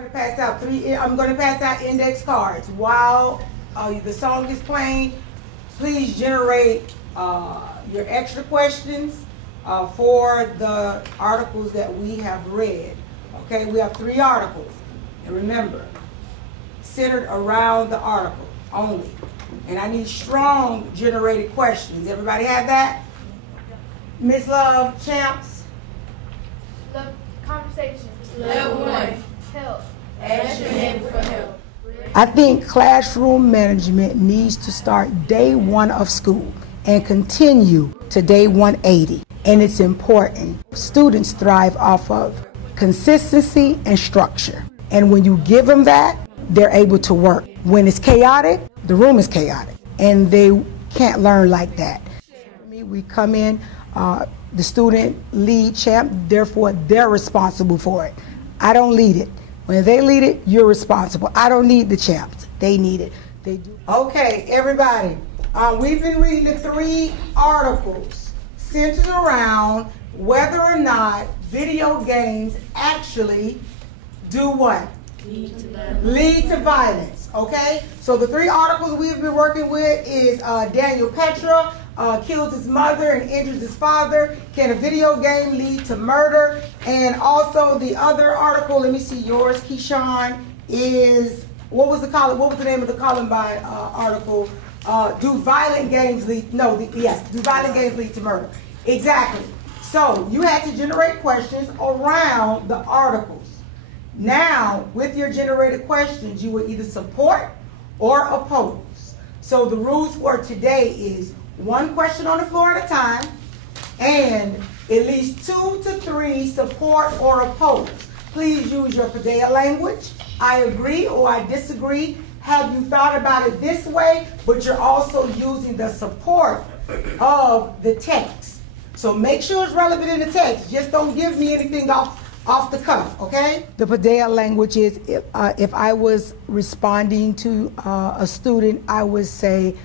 I'm going to pass out index cards. While the song is playing, please generate your extra questions for the articles that we have read. Okay, we have 3 articles. And remember, centered around the article only. And I need strong generated questions. Everybody have that? Miss Love, Champs? Love conversation. Level 1. Help. Ask your neighbor for help. I think classroom management needs to start day 1 of school and continue to day 180. And it's important. Students thrive off of consistency and structure. And when you give them that, they're able to work. When it's chaotic, the room is chaotic. And they can't learn like that. We come in, the student lead champ, therefore they're responsible for it. I don't lead it. When they lead it, you're responsible. I don't need the champs. They need it. They do. Okay, everybody. We've been reading the 3 articles centered around whether or not video games actually do what? Lead to violence. Okay? So the 3 articles we've been working with is Daniel Petra kills his mother and injures his father. Can a video game lead to murder? And also the other article, let me see yours, Keyshawn, is what was the name of the Columbine article? Do violent games lead? No, yes. Do violent games lead to murder? Exactly. So you had to generate questions around the articles. Now, with your generated questions, you will either support or oppose. So the rules for today is 1 question on the floor at a time, and at least 2 to 3 support or oppose. Please use your Padea language. I agree or I disagree. Have you thought about it this way? But you're also using the support of the text. So make sure it's relevant in the text. Just don't give me anything off the cuff, okay? The Padea language is, if I was responding to a student, I would say,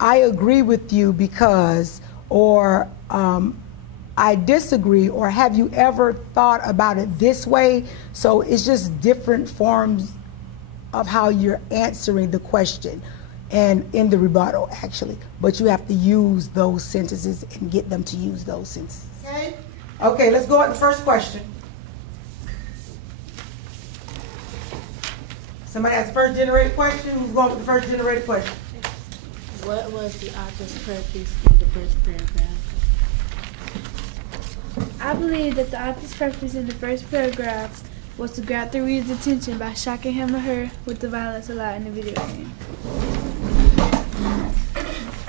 I agree with you because, or I disagree, or have you ever thought about it this way? So it's just different forms of how you're answering the question and in the rebuttal, actually. But you have to use those sentences and get them to use those sentences. Okay? Okay, let's go at the first question. Somebody has the first generated question. Who's going with the first generated question? What was the author's purpose in the first paragraph? I believe that the author's purpose in the first paragraph was to grab the reader's attention by shocking him or her with the violence allowed in the video game.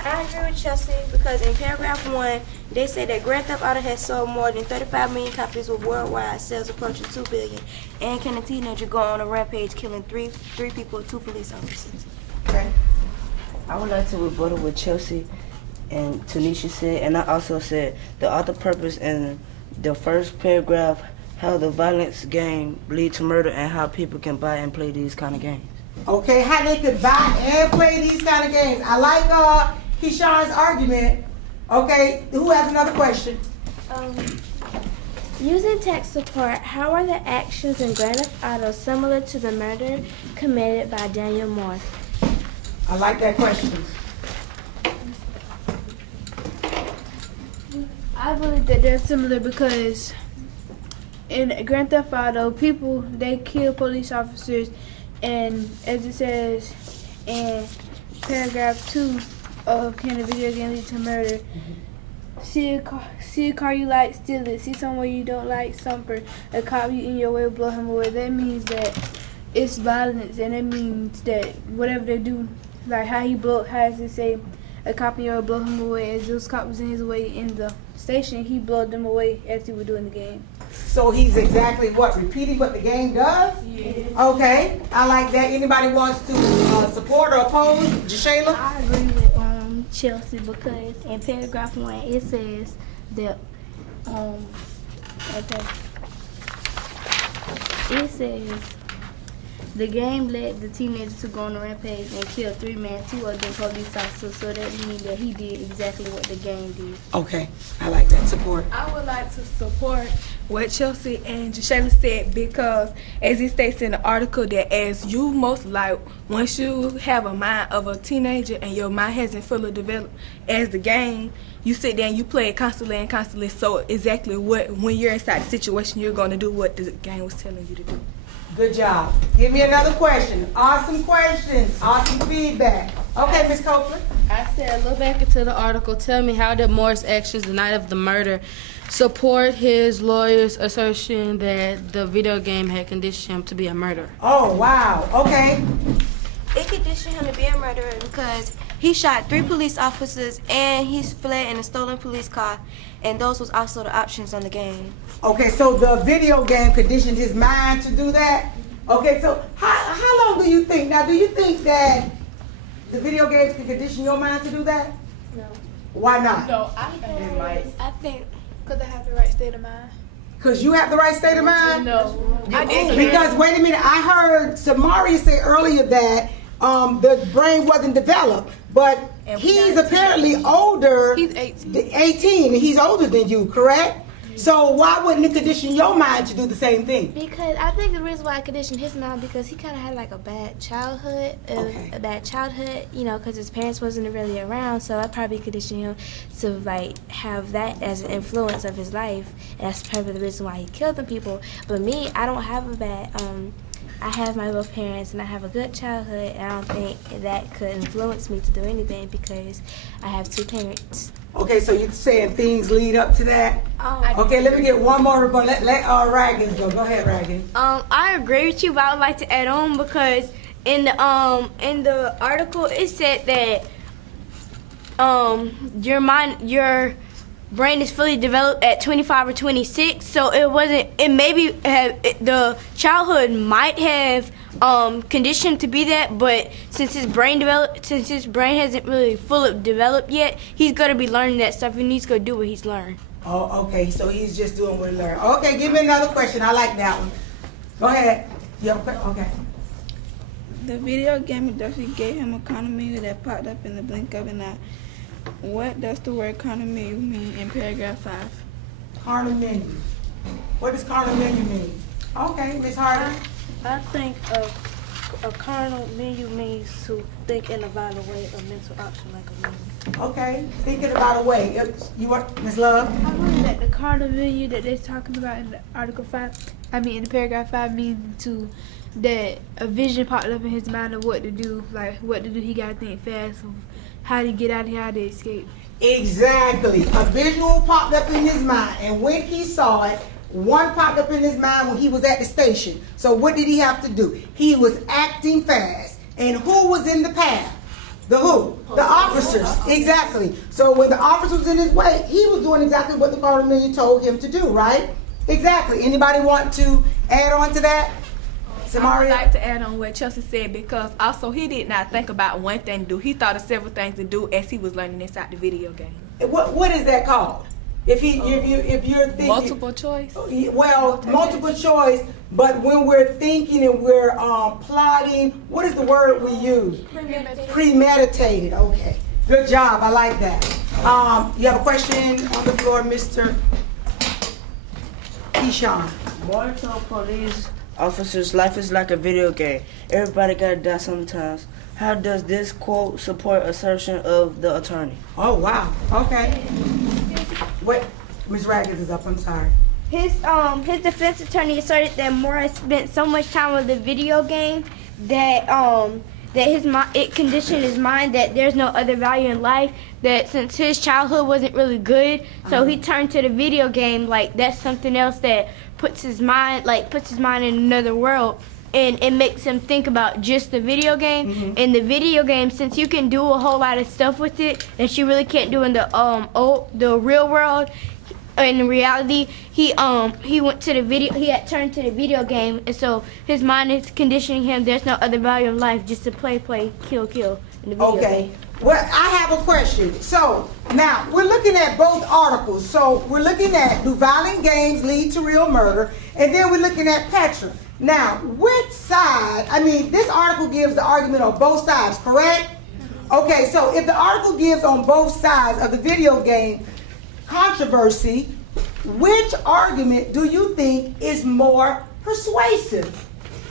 I agree with Chelsea because in paragraph 1, they say that Grand Theft Auto has sold more than 35 million copies with worldwide sales approaching 2 billion. And can a teenager go on a rampage killing three people, 2 police officers? Okay. I would like to rebuttal what Chelsea and Tanisha said, and I also said the author purpose in the first paragraph, how the violence game lead to murder and how people can buy and play these kind of games. Okay, how they could buy and play these kind of games. I like Keyshawn's argument. Okay, who has another question? Using tech support, how are the actions in Grand Theft Auto similar to the murder committed by Daniel Moore? I like that question. I believe that they're similar because in Grand Theft Auto, people, they kill police officers, and as it says in paragraph 2 of Can a Video Game Lead to Murder, see a car you like, steal it. See somewhere you don't like, something. A cop you in your way, blow him away. That means that it's violence, and it means that whatever they do, like how does it say, a cop in your way, blow him away. As those cops was in his way in the station, he blowed them away as he was doing the game. So he's exactly what? Repeating what the game does? Yeah. Okay, I like that. Anybody wants to support or oppose? Jashayla? I agree with Chelsea because in paragraph 1 it says that it says The game led the teenager to go on a rampage and kill 3 men, 2 of them police officers, so that means that he did exactly what the game did. Okay, I like that support. I would like to support what Chelsea and Jashayla said because, as it states in the article, that as you most like, once you have a mind of a teenager and your mind hasn't fully developed as the game, you sit there and you play it constantly and constantly. So exactly when you're inside the situation, you're going to do what the game was telling you to do. Good job. Give me another question. Awesome questions. Awesome feedback. Okay, Ms. Copeland. I said, look back into the article. Tell me, how did Morris' actions the night of the murder support his lawyer's assertion that the video game had conditioned him to be a murderer? Oh, wow. Okay. It conditioned him to be a murderer because he shot 3 police officers and he fled in a stolen police car, and those was also the options on the game. Okay, so the video game conditioned his mind to do that? Okay, so how long do you think? Now, do you think that the video games can condition your mind to do that? No. Why not? No, I think because I have the right state of mind. Because you have the right state of mind? No, I didn't. Because, wait a minute, I heard Samaria say earlier that the brain wasn't developed, but he's apparently older. He's 18. 18, and he's older than you, correct? So why wouldn't it condition your mind to do the same thing? Because I think the reason why I conditioned his mind, because he kind of had like a bad childhood, you know, because his parents wasn't really around, so I probably conditioned him to like have that as an influence of his life, and that's probably the reason why he killed them people. But me, I don't have a bad, I have my both parents and I have a good childhood, and I don't think that could influence me to do anything because I have 2 parents. Okay, so you're saying things lead up to that? Okay, let me get one more rebuttal. Let Raggins go. Go ahead, Raggins. I agree with you, but I would like to add on because in the article it said that your brain is fully developed at 25 or 26, so the childhood might have conditioned to be that, but since his brain hasn't really fully developed yet, he's gonna be learning that stuff and he's gonna do what he's learned. Oh, okay, so he's just doing what he learned. Okay, give me another question. I like that one. Go ahead. You have a question? Okay. The video game industry gave him a condominium that popped up in the blink of an eye. What does the word condominium mean in paragraph 5? Condominium. What does condominium mean? Okay, Ms. Harder. I think a carnal menu means to think in a violent way, a mental option like a menu. Okay, thinking about a way. You want, Ms. Love? I believe that the cardinal menu that they're talking about in the article 5, in the paragraph 5 means that a vision popped up in his mind of what to do, like what to do. He got to think fast of how to get out of here, how to escape. Exactly. A visual popped up in his mind, and when he saw it, one popped up in his mind when he was at the station. So what did he have to do? He was acting fast. And who was in the path? The who? The officers. Exactly. So when the officer was in his way, he was doing exactly what the condominium told him to do, right? Exactly. Anybody want to add on to that? I would like to add on what Chelsea said, because also he did not think about one thing to do. He thought of several things to do as he was learning inside the video game. What is that called? If you're thinking multiple choice. Well, multiple choice. But when we're thinking and we're plotting, what is the word we use? Premeditated. Okay. Good job. I like that. You have a question on the floor, Mr. Keyshawn. Morris told police officers, life is like a video game. Everybody gotta die sometimes. How does this quote support assertion of the attorney? Oh, wow. Okay. Wait, Ms. Raggins is up. I'm sorry. His defense attorney asserted that Morris spent so much time with the video game that it conditioned his mind that there's no other value in life, that since his childhood wasn't really good, so he turned to the video game like that's something else that puts his mind in another world, and it makes him think about just the video game. And the video game, since you can do a whole lot of stuff with it that you really can't do in the real world, in reality, he went to the video. He had turned to the video game, and so his mind is conditioning him. There's no other value in life, just to play, kill in the video game. Well, I have a question. So now we're looking at both articles. So we're looking at do violent games lead to real murder, and then we're looking at Petra. Now, which side, I mean, this article gives the argument on both sides, correct? Okay, so if the article gives on both sides of the video game controversy, which argument do you think is more persuasive?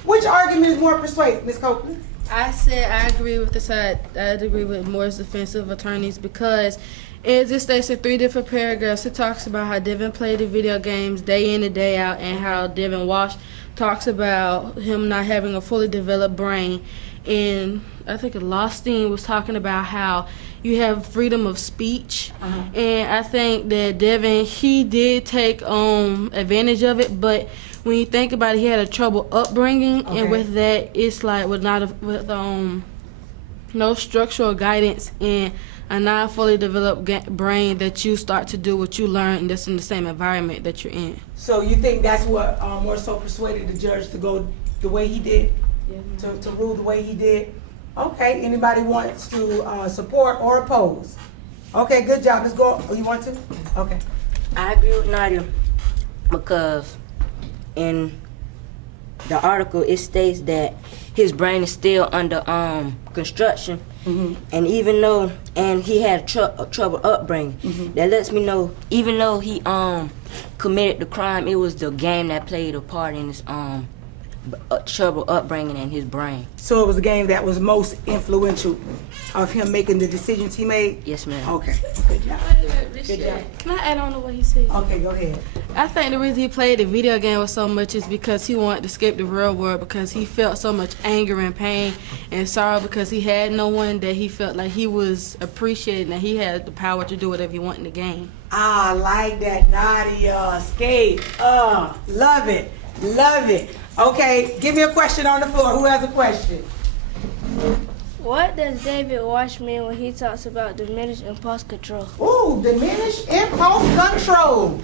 Which argument is more persuasive, Ms. Copeland? I said I agree with the side. I agree with Moore's defensive attorneys because as it states in 3 different paragraphs, it talks about how Devin played the video games day in and day out, and how Devin Walsh talks about him not having a fully developed brain. And I think Lostine was talking about how you have freedom of speech, and I think that Devin, he did take advantage of it, but when you think about it, he had a troubled upbringing, and with that, it's like with no structural guidance and a not fully developed brain, that you start to do what you learn, and that's in the same environment that you're in. So you think that's what more so persuaded the judge to go the way he did, to rule the way he did? Okay, anybody wants to support or oppose? Okay, good job. Let's go. Oh, you want to? Okay. I agree with Nadia because in the article it states that his brain is still under construction, and even though he had trouble upbringing, that lets me know even though he committed the crime, it was the game that played a part in his trouble upbringing and his brain. So it was the game that was most influential of him making the decisions he made? Yes, ma'am. Okay. Good job. Good job. Can I add on to what he said? Okay, go ahead. I think the reason he played the video game was so much is because he wanted to escape the real world, because he felt so much anger and pain and sorrow because he had no one that he felt like he was appreciated and that he had the power to do whatever he wanted in the game. I like that, Nadia. Escape. Love it. Love it. Okay, give me a question on the floor. Who has a question? What does David Walsh mean when he talks about diminished impulse control? Ooh, diminished impulse control.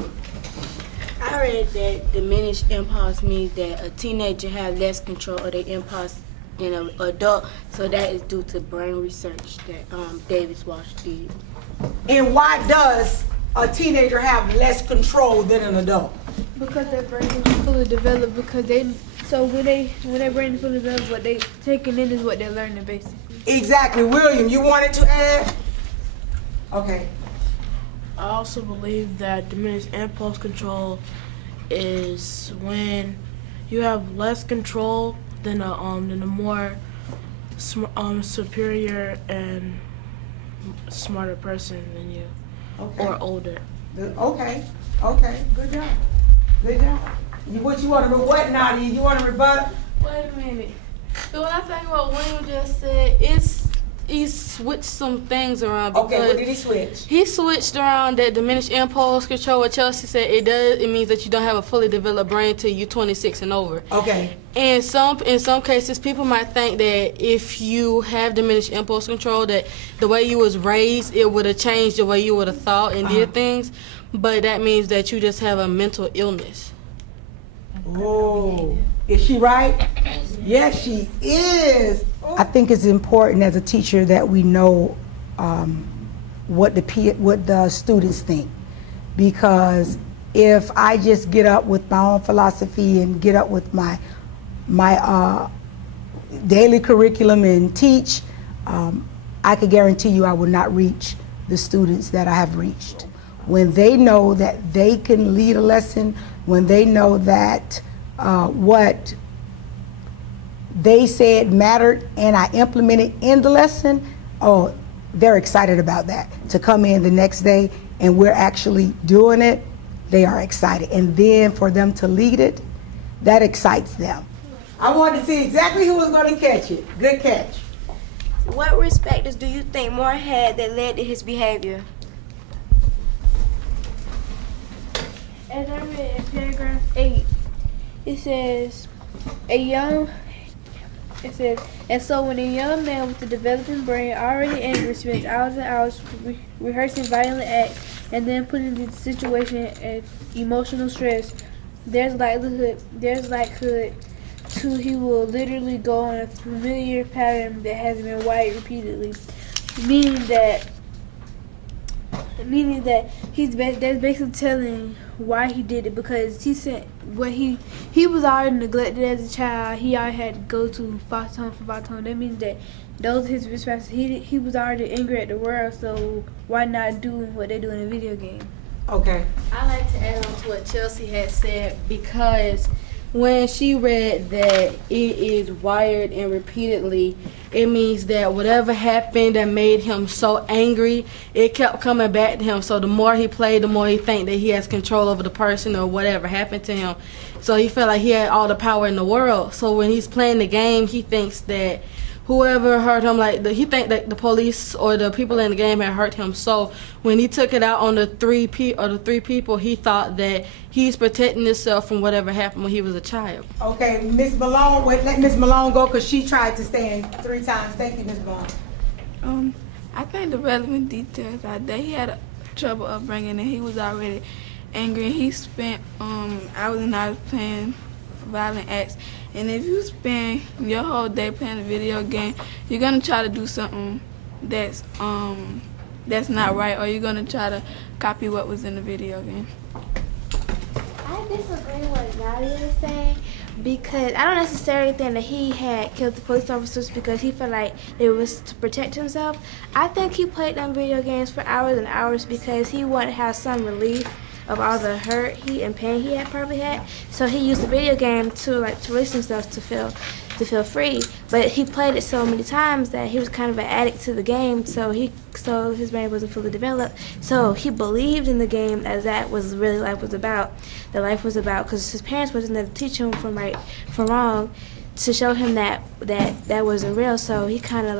I read that diminished impulse means that a teenager has less control of their impulse than an adult, so that is due to brain research that David Walsh did. And why does a teenager have less control than an adult? Because their brain is fully developed. Because when their brain is fully developed, what they taking in is what they're learning, basically. Exactly. William, you wanted to add? Okay. I also believe that diminished impulse control is when you have less control than a more superior and smarter person than you, or older. Okay. Good job. Good job. What you want to rebut, Nadia? You want to rebut? Wait a minute. So when I think about what William just said, he switched some things around. Okay, what did he switch? He switched around that diminished impulse control. What Chelsea said, it means that you don't have a fully developed brain till you're 26 and over. Okay. And in some cases, people might think that if you have diminished impulse control, that the way you was raised, it would have changed the way you would have thought and did things. But that means that you just have a mental illness. Oh, is she right? Yes, she is. I think it's important as a teacher that we know what the students think, because if I just get up with my own philosophy and get up with my daily curriculum and teach, I can guarantee you I will not reach the students that I have reached. When they know that they can lead a lesson, when they know that what they said mattered and I implemented in the lesson, oh, they're excited about that. To come in the next day and we're actually doing it, they are excited. And then for them to lead it, that excites them. I wanted to see exactly who was going to catch it. Good catch. What risk factors do you think Moore had that led to his behavior? As I read in paragraph 8, it says, and so when a young man with a developing brain, already angry, spends hours and hours rehearsing violent acts and then put into the situation of emotional stress, there's likelihood to he will literally go on a familiar pattern that has been wired repeatedly, meaning that meaning that that's basically telling why he did it, because he said he was already neglected as a child. He already had to go to foster home for foster home. That means that those are his responsibilities. He was already angry at the world, so why not do what they do in a video game? Okay. I like to add on to what Chelsea had said, because when she read that it is wired and repeatedly, it means that whatever happened that made him so angry, it kept coming back to him. So the more he played, the more he think that he has control over the person or whatever happened to him. So he felt like he had all the power in the world. So when he's playing the game, he thinks that whoever hurt him, he think that the police or the people in the game had hurt him. So when he took it out on the three people, he thought that he's protecting himself from whatever happened when he was a child. Okay, Miss Malone, let Miss Malone go because she tried to stand 3 times. Thank you, Miss Malone. I think the relevant details are that he had trouble upbringing and he was already angry. He spent hours and hours playing violent acts, and if you spend your whole day playing a video game, you're gonna try to do something that's not right, or you're gonna try to copy what was in the video game. I disagree with what Nadia was saying, because I don't necessarily think that he had killed the police officers because he felt like it was to protect himself. I think he played them video games for hours and hours because he wanted to have some relief of all the hurt and pain he had probably had. So he used the video game to release himself, to feel free. But he played it so many times that he was kind of an addict to the game, so his brain wasn't fully developed. So he believed in the game as that was really life was about. That life was about, because his parents wasn't there to teach him from right from wrong, to show him that wasn't real. So he kind of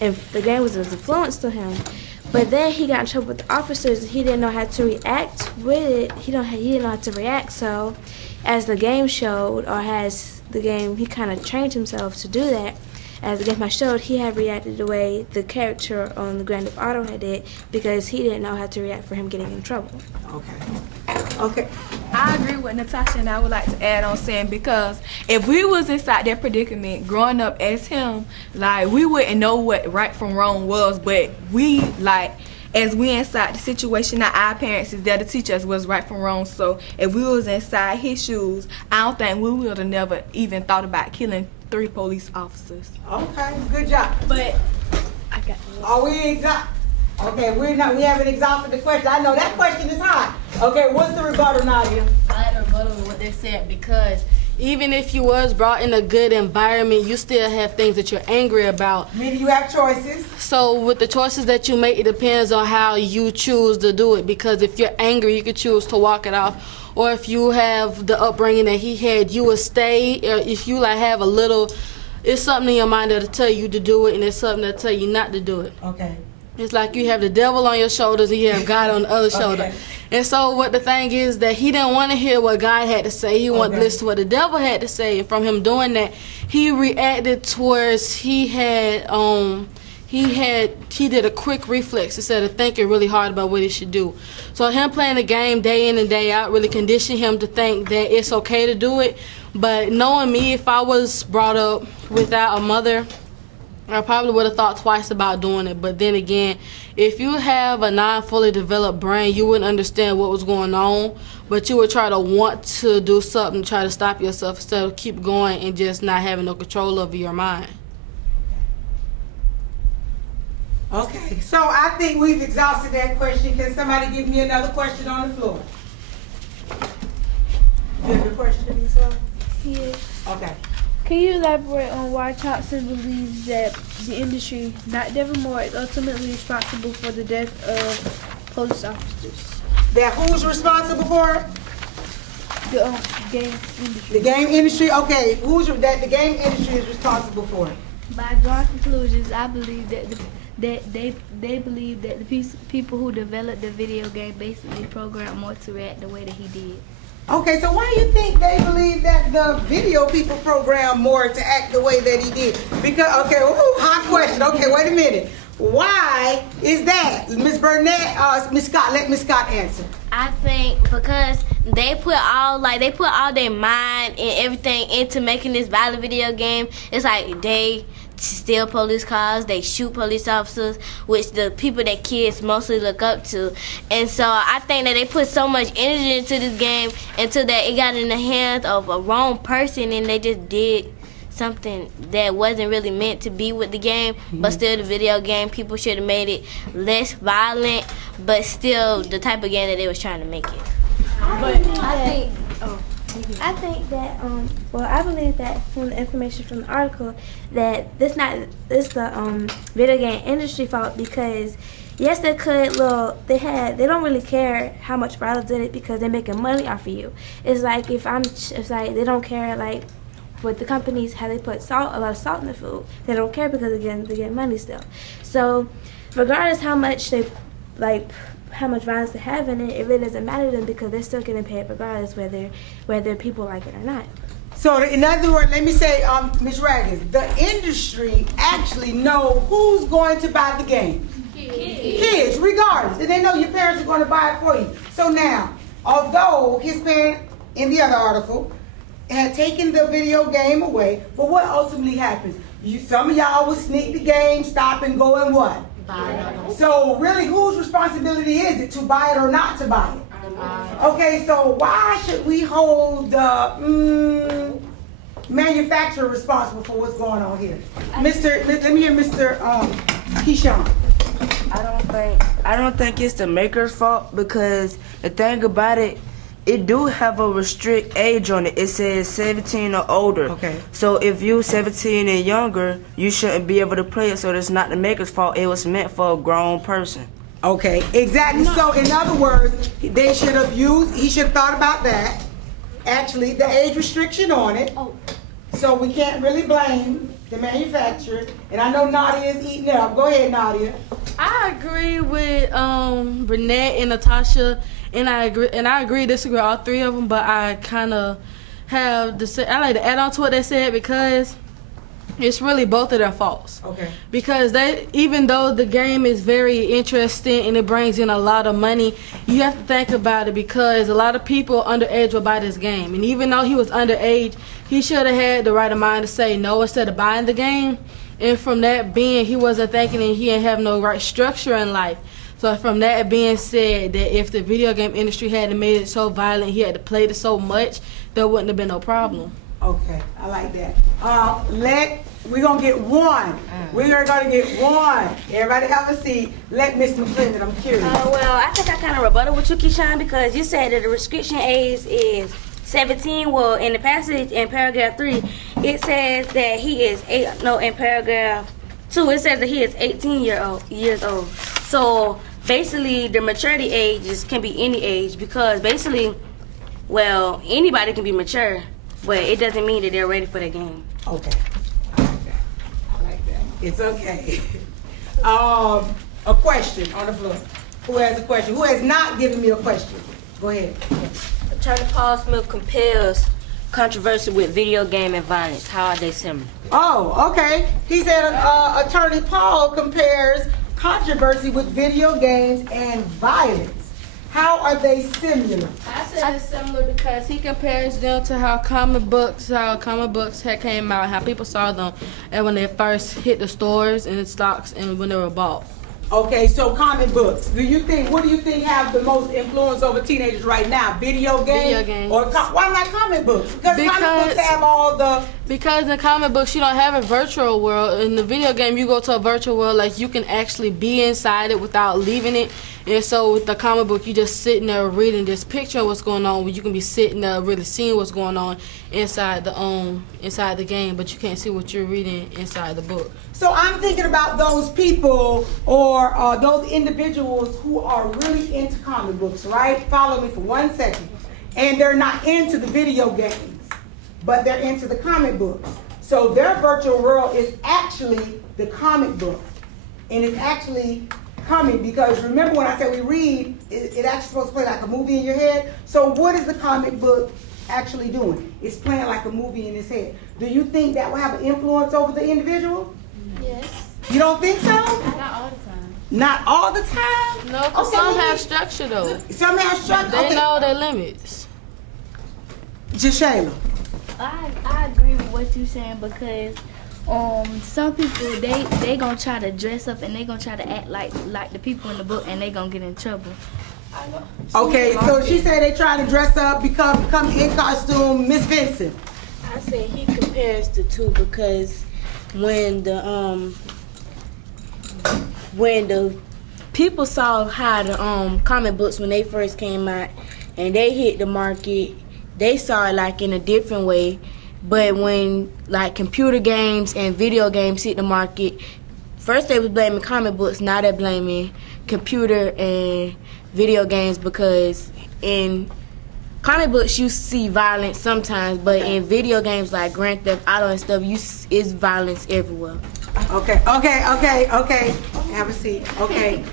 and the game was an influence to him. But then he got in trouble with the officers. He didn't know how to react with it. He didn't know how to react. So, as the game showed, he kind of trained himself to do that. As the game showed, he had reacted the way the character on the Grand Theft Auto had did, because he didn't know how to react for him getting in trouble. Okay. I agree with Natasha, and I would like to add on saying, because if we was inside that predicament growing up as him, we wouldn't know what right from wrong was, but as we inside the situation, our parents is there to teach us what's right from wrong. So if we was inside his shoes, I don't think we would have never even thought about killing 3 police officers. Okay, good job. But I got Are we exhausted? Okay, we haven't exhausted the question. I know that question is hot. Okay, what's the rebuttal, Nadia? I had a rebuttal with what they said, because even if you was brought in a good environment, you still have things that you're angry about. Meaning you have choices. So with the choices that you make, it depends on how you choose to do it. Because if you're angry, you could choose to walk it off. Or if you have the upbringing that he had, you will stay. Or if you have a little, it's something in your mind that'll tell you to do it, and it's something that'll tell you not to do it. Okay. It's like you have the devil on your shoulders and you have God on the other shoulder. And so what the thing is that he didn't want to hear what God had to say. He wanted to listen to what the devil had to say. And from him doing that, he reacted towards he did a quick reflex instead of thinking really hard about what he should do. So him playing the game day in and day out really conditioned him to think that it's okay to do it. But knowing me, if I was brought up without a mother, I probably would have thought twice about doing it. But then again, if you have a non-fully developed brain, you wouldn't understand what was going on, but you would try to want to do something, try to stop yourself instead of keep going and just not having no control over your mind. Okay, so I think we've exhausted that question. Can somebody give me another question on the floor? You have a question, Lisa? Yes. Okay. Can you elaborate on why Thompson believes that the industry, not Devin Moore, is ultimately responsible for the death of police officers? That who's responsible for it? The game industry. The game industry? Okay, the game industry is responsible for it? By drawing conclusions, I believe that they believe that the people who developed the video game basically programmed Moore to react the way that he did. Okay, so why do you think they believe that the video people programmed Moore to act the way that he did? Because, okay, hot question. Okay, wait a minute. Why is that? Miss Burnett, Miss Scott, let Miss Scott answer. I think because they put all their mind and everything into making this violent video game. It's like they steal police cars, they shoot police officers, which the people that kids mostly look up to. And so I think that they put so much energy into this game until that it got in the hands of a wrong person and they just did something that wasn't really meant to be with the game, but still the video game, people should have made it less violent, but still the type of game that they was trying to make it. I think that, well, I believe that from the information from the article that this the video game industry fault, because yes, they could, they don't really care how much violence in it because they're making money off of you. It's like it's like they don't care, like with the companies, how they put a lot of salt in the food. They don't care because again, they get money still. So regardless how much how much violence they have in it, it really doesn't matter to them because they're still getting paid regardless whether people like it or not. So in other words, let me say, Ms. Raggers, the industry actually know who's going to buy the game. Kids, regardless. And they know your parents are going to buy it for you. So now, although his parent, in the other article, had taken the video game away, but what ultimately happens? Some of y'all will sneak the game, stop and go and what? Buy it. So really, whose responsibility is it to buy it or not to buy it? Okay, so why should we hold the manufacturer responsible for what's going on here? Let me hear Mr. Keyshawn. I don't think it's the maker's fault, because the thing about it, it do have a restrict age on it. It says 17 or older. Okay. So if you 17 and younger, you shouldn't be able to play it. So it's not the maker's fault. It was meant for a grown person. Okay, exactly. So in other words, he should have thought about that. Actually, the age restriction on it. So we can't really blame the manufacturer. And I know Nadia is eating it up. Go ahead, Nadia. I agree with Burnett and Natasha, and I agree, disagree with all three of them, but I kind of have to say, I like to add on to what they said, because it's really both of their faults. Okay. Because even though the game is very interesting and it brings in a lot of money, you have to think about it, because a lot of people underage will buy this game. And even though he was underage, he should have had the right of mind to say no instead of buying the game. And from that being, he wasn't thinking and he didn't have no right structure in life. So from that being said, that if the video game industry hadn't made it so violent, he had to play it so much, there wouldn't have been no problem. Okay, I like that. We're going to get one. We're going to get one. Everybody have a seat. Let Ms. McClendon, I'm curious. Well, I think I kind of rebutted with you, Keyshawn, because you said that the restriction age is 17. Well, in the passage in paragraph 3, it says that he is in paragraph 2, it says that he is 18 years old. So basically, the maturity age can be any age, because basically, well, anybody can be mature, but it doesn't mean that they're ready for the game. Okay. I like that. It's okay. A question on the floor. Who has a question? Who has not given me a question? Go ahead. Attorney Paul Smith compares controversy with video game and violence. How are they similar? Oh, okay. He said Attorney Paul compares controversy with video games and violence. How are they similar? I said it's similar because he compares them to how comic books had came out, how people saw them, and when they first hit the stores and the stocks and when they were bought. Okay, so comic books. What do you think have the most influence over teenagers right now? Video games? Video games. Or why not comic books? Because comic books have all the... Because in comic books, you don't have a virtual world. In the video game, you go to a virtual world, like you can actually be inside it without leaving it. And so with the comic book, you just sitting there reading this picture of what's going on, where you can be sitting there really seeing what's going on inside the game, but you can't see what you're reading inside the book. So I'm thinking about those people or those individuals who are really into comic books, right? Follow me for 1 second. And they're not into the video games, but they're into the comic books. So their virtual world is actually the comic book. And it's actually coming, because remember when I said we read, it actually supposed to play like a movie in your head. So what is the comic book actually doing? It's playing like a movie in his head. Do you think that will have an influence over the individual? Yes. You don't think so? Not all the time. Not all the time? No, because some have structure though. Some have structure. They know their limits. Jashayla. I agree with what you're saying, because some people they gonna try to dress up and they gonna try to act like the people in the book, and they gonna get in trouble. Okay, so she said they trying to dress up, become in costume. Miss Vincent. I said he compares the two because when the people saw how the comic books when they first came out and they hit the market, they saw it like in a different way. But when like computer games and video games hit the market, first they was blaming comic books, now they're blaming computer and video games, because in comic books you see violence sometimes, but in video games like Grand Theft Auto and stuff, it's violence everywhere. Okay. Have a seat. Okay.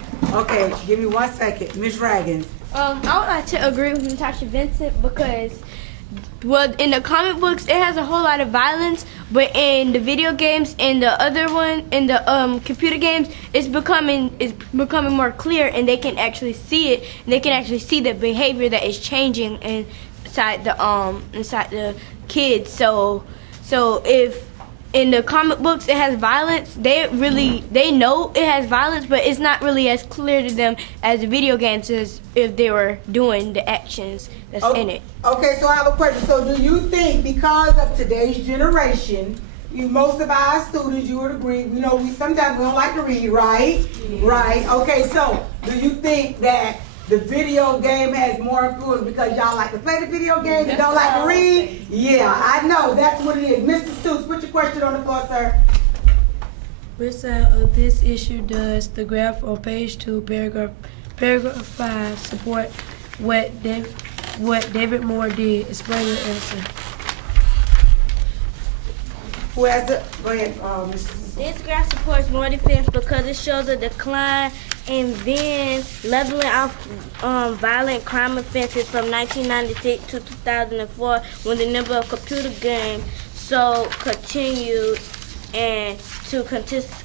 Give me 1 second. Miss Raggins. I would like to agree with Natasha Vincent because, well, in the comic books it has a whole lot of violence, but in the video games and the other one in the computer games, it's becoming more clear, and they can actually see it, and they can actually see the behavior that is changing inside the kids. So if in the comic books it has violence, they know it has violence, but it's not really as clear to them as the video games as if they were doing the actions that's in it. Okay, so I have a question. So do you think because of today's generation, most of our students, you would agree, sometimes we don't like to read, right? Yeah. Right. Okay, so do you think that the video game has more influence because y'all like to play the video games and don't like to read? Yeah, I know. That's what it is. Mr. Stoops, put your question on the floor, sir. Which side of this issue does the graph on page 2, paragraph 5 support what David Moore did? Explain your answer. Who has it? Go ahead, Mrs. This graph supports more defense because it shows a decline and then leveling off violent crime offenses from 1996 to 2004, when the number of computer games continued and to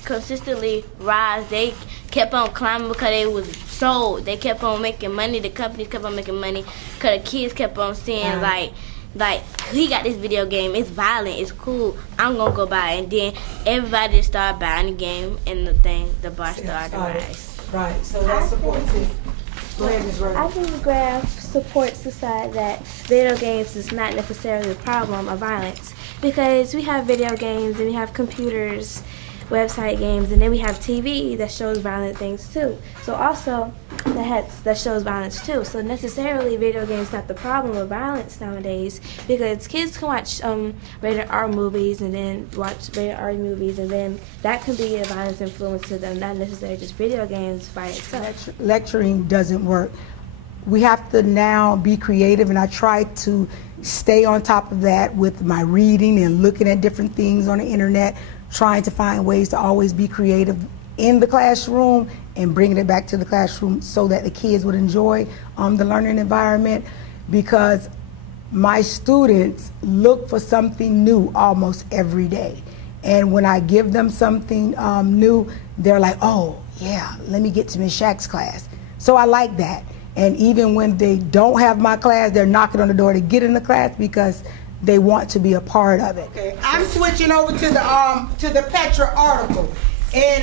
consistently rise. They kept on climbing because they was sold. They kept on making money. The companies kept on making money because the kids kept on saying like he got this video game, it's violent, it's cool, I'm gonna go buy it. And then everybody just started buying the game, and the bar started to rise. Right, so that supports it. Go ahead, Ms. Rose. I think the graph supports the side that video games is not necessarily the problem of violence, because we have video games and we have computers, website games, and then we have TV that shows violent things too. So also that shows violence too. So necessarily video games not the problem of violence nowadays, because kids can watch rated R movies and then watch rated R movies, and then that can be a violence influence to them, not necessarily just video games by itself. Lecturing doesn't work. We have to now be creative, and I try to stay on top of that with my reading and looking at different things on the internet, trying to find ways to always be creative in the classroom and bringing it back to the classroom so that the kids would enjoy the learning environment, because my students look for something new almost every day. And when I give them something new, they're like, oh yeah, let me get to Ms. Shack's class. So I like that. And even when they don't have my class, they're knocking on the door to get in the class because they want to be a part of it. Okay, I'm switching over to the Petra article. And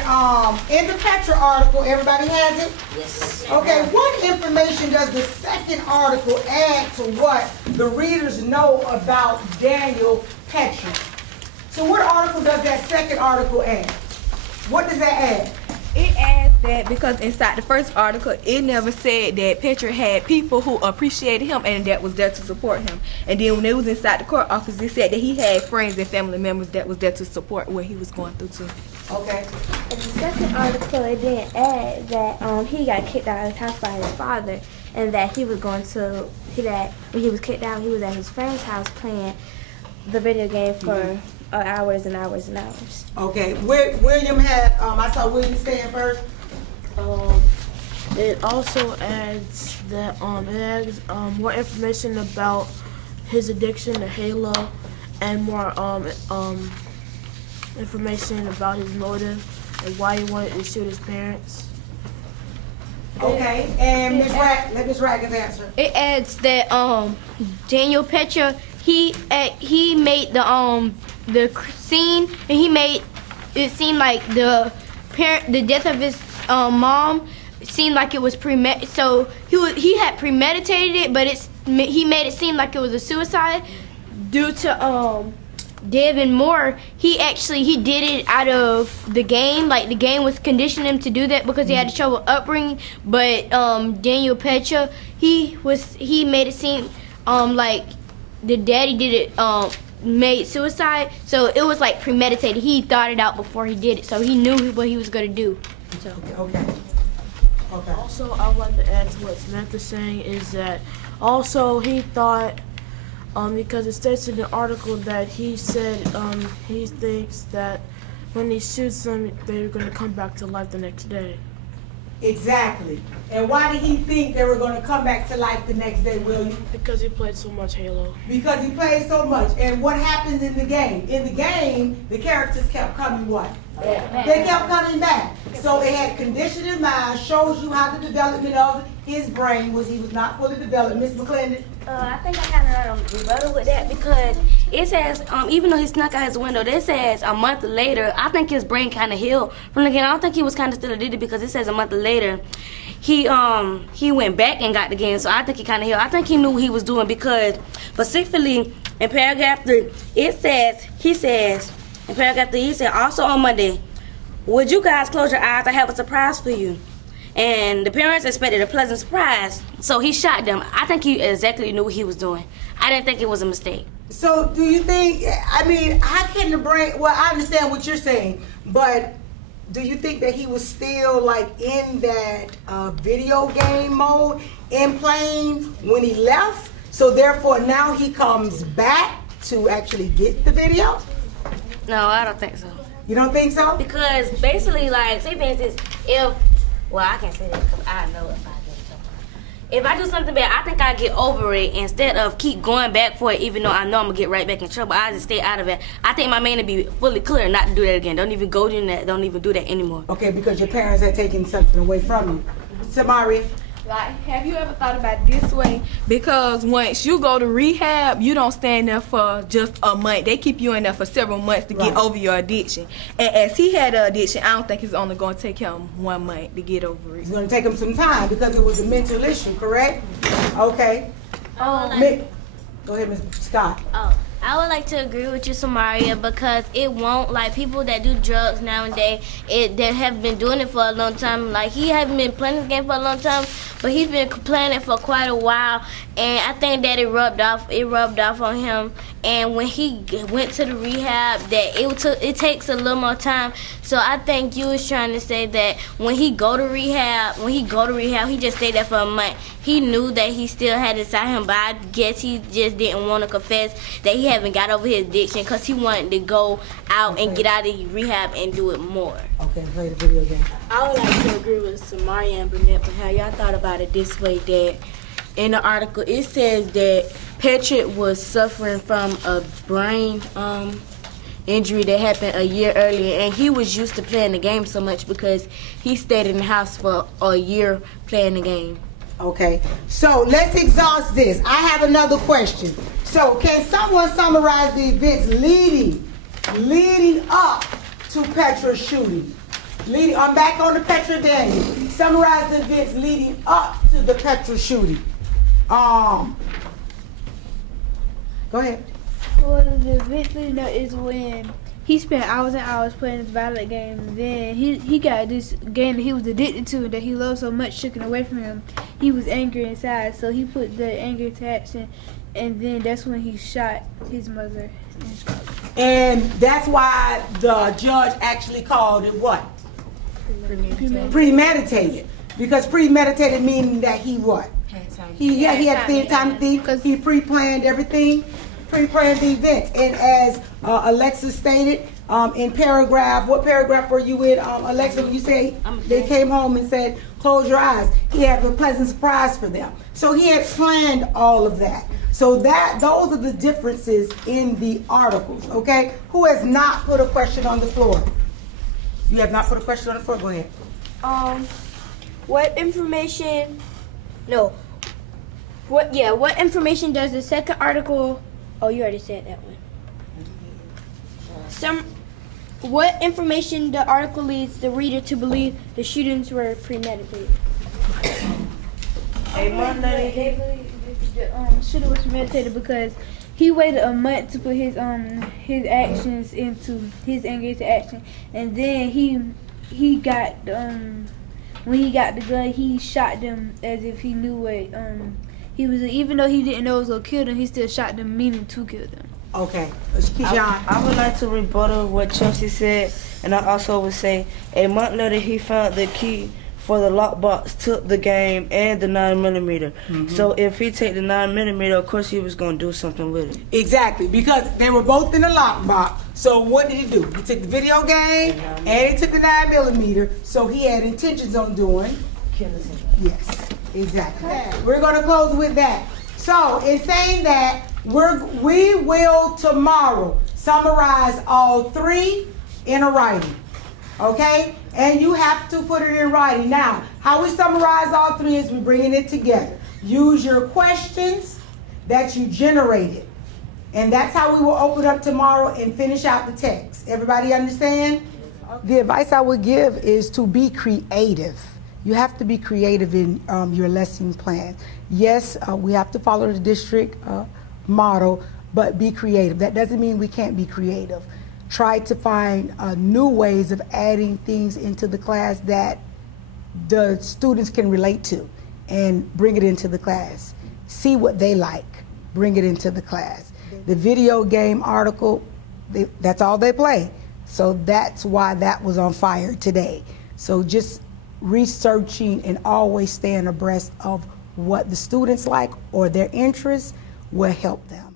in the Petra article, everybody has it? Yes. Okay, what information does the second article add to what the readers know about Daniel Petra? So what article does that second article add? What does that add? It adds that because inside the first article, it never said that Petra had people who appreciated him and that was there to support him. And then when it was inside the court office, it said that he had friends and family members that was there to support what he was going through too. Okay. In the second article, it didn't add that he got kicked out of his house by his father, and that he was going to, that when he was kicked out, he was at his friend's house playing the video game for hours and hours and hours. Okay, William had, I saw William saying first. It also adds that more information about his addiction to Halo, and more information about his motive and why he wanted to shoot his parents. Okay, and let Ms. Raggins answer. It adds that Daniel Petra, he made the the scene, and he made it seem like the death of his mom seemed like it was so he had premeditated it, but he made it seem like it was a suicide due to Devin Moore. He did it out of the game. Like, the game was conditioning him to do that because he had a trouble upbringing. But Daniel Petra, he made it seem like the daddy did it, made suicide. So it was like premeditated. He thought it out before he did it, so he knew what he was gonna do. So. Okay. Also, I would like to add to what Samantha's saying is that also he thought, because it states in the article that he said he thinks that when he shoots them, they're going to come back to life the next day. Exactly. And why did he think they were going to come back to life the next day, William? Because he played so much Halo. Because he played so much. And what happens in the game? In the game, the characters kept coming what? They kept coming back. So it had conditioned in mind, shows you how the development of his brain was. He was not fully developed. Miss McClendon? I think I kind of rebuttal with that because it says, even though he snuck out his window, it says a month later, I think his brain kind of healed from the game. I don't think he was kind of still addicted because it says a month later, he went back and got the game. So I think he kind of healed. I think he knew what he was doing because specifically in paragraph 3, he says, also on Monday, would you guys close your eyes? I have a surprise for you. And the parents expected a pleasant surprise, so he shot them. I think he exactly knew what he was doing. I didn't think it was a mistake. So do you think, I mean, how can the brain, well, I understand what you're saying, but do you think that he was still like in that video game mode in playing when he left? So therefore now he comes back to actually get the video? No, I don't think so. You don't think so? Because basically, like, say for instance, well, I can't say that because I know if I do something. If I do something bad, I think I get over it instead of keep going back for it, even though I know I'm going to get right back in trouble. I just stay out of it. I think my man to be fully clear not to do that again. Don't even go in that. Don't even do that anymore. Okay, because your parents had taken something away from you. Samari? Like, have you ever thought about it this way? Because once you go to rehab, you don't stay in there for just a month. They keep you in there for several months to get over your addiction. And as he had an addiction, I don't think it's only going to take him 1 month to get over it. It's going to take him some time because it was a mental issue, correct? Okay. Go ahead, Ms. Scott. I would like to agree with you, Samaria, because it won't, like, people that do drugs nowadays, they have been doing it for a long time. Like, he hasn't been playing this game for a long time, but he's been playing it for quite a while, and I think that it rubbed off on him. And when he went to the rehab, that it takes a little more time. So I think you was trying to say that when he go to rehab, he just stayed there for a month. He knew that he still had it inside him, but I guess he just didn't want to confess that he haven't got over his addiction because he wanted to go out and get out of rehab and do it more. Okay, play the video game. I would like to agree with Samaria and Burnett, but how y'all thought about it this way, that in the article it says that Patrick was suffering from a brain injury that happened a year earlier, and he was used to playing the game so much because he stayed in the house for a year playing the game. Okay, so let's exhaust this. I have another question. So can someone summarize the events leading up to Petra's shooting? I'm back on the Petra Daniel. Summarize the events leading up to the Petra shooting. Go ahead. Well, the events leading up is when he spent hours and hours playing this violent game. And then he got this game that he was addicted to, that he loved so much, taken away from him. He was angry inside, so he put the anger into action, and then that's when he shot his mother and his father. And that's why the judge actually called it what? Premeditated. Because premeditated meaning that he what? He had time to think because he pre-planned everything. Pre-planned the events. And as Alexa stated, in paragraph, what paragraph were you in, Alexa, when you say they came home and said, close your eyes? He had a pleasant surprise for them. So he had planned all of that. So those are the differences in the articles, okay? Who has not put a question on the floor? You have not put a question on the floor? Go ahead. What information does the second article... Oh, you already said that one. What information the article leads the reader to believe the shootings were premeditated? A month later, They believe the shooting was premeditated because he waited a month to put his actions into his anger into action, and then he got when he got the gun, he shot them as if he knew what he was. Even though he didn't know it was gonna kill them, he still shot them, meaning to kill them. Okay, I would like to rebuttal what Chelsea said, and I also would say a month later he found the key for the lockbox, took the game and the 9mm. So if he take the 9mm, of course he was gonna do something with it. Exactly, because they were both in the lockbox. So what did he do? He took the video game and he took the 9mm. So he had intentions on doing. Yes, exactly. We're gonna close with that. So in saying that, we will tomorrow summarize all 3 in a writing. Okay? And you have to put it in writing. Now, how we summarize all 3 is we're bringing it together. Use your questions that you generated. And that's how we will open up tomorrow and finish out the text. Everybody understand? The advice I would give is to be creative. You have to be creative in your lesson plan. Yes, we have to follow the district model, but be creative. That doesn't mean we can't be creative. Try to find new ways of adding things into the class that the students can relate to and bring it into the class. See what they like, bring it into the class. The video game article, that's all they play. So that's why that was on fire today. So just researching and always staying abreast of what the students like or their interests will help them.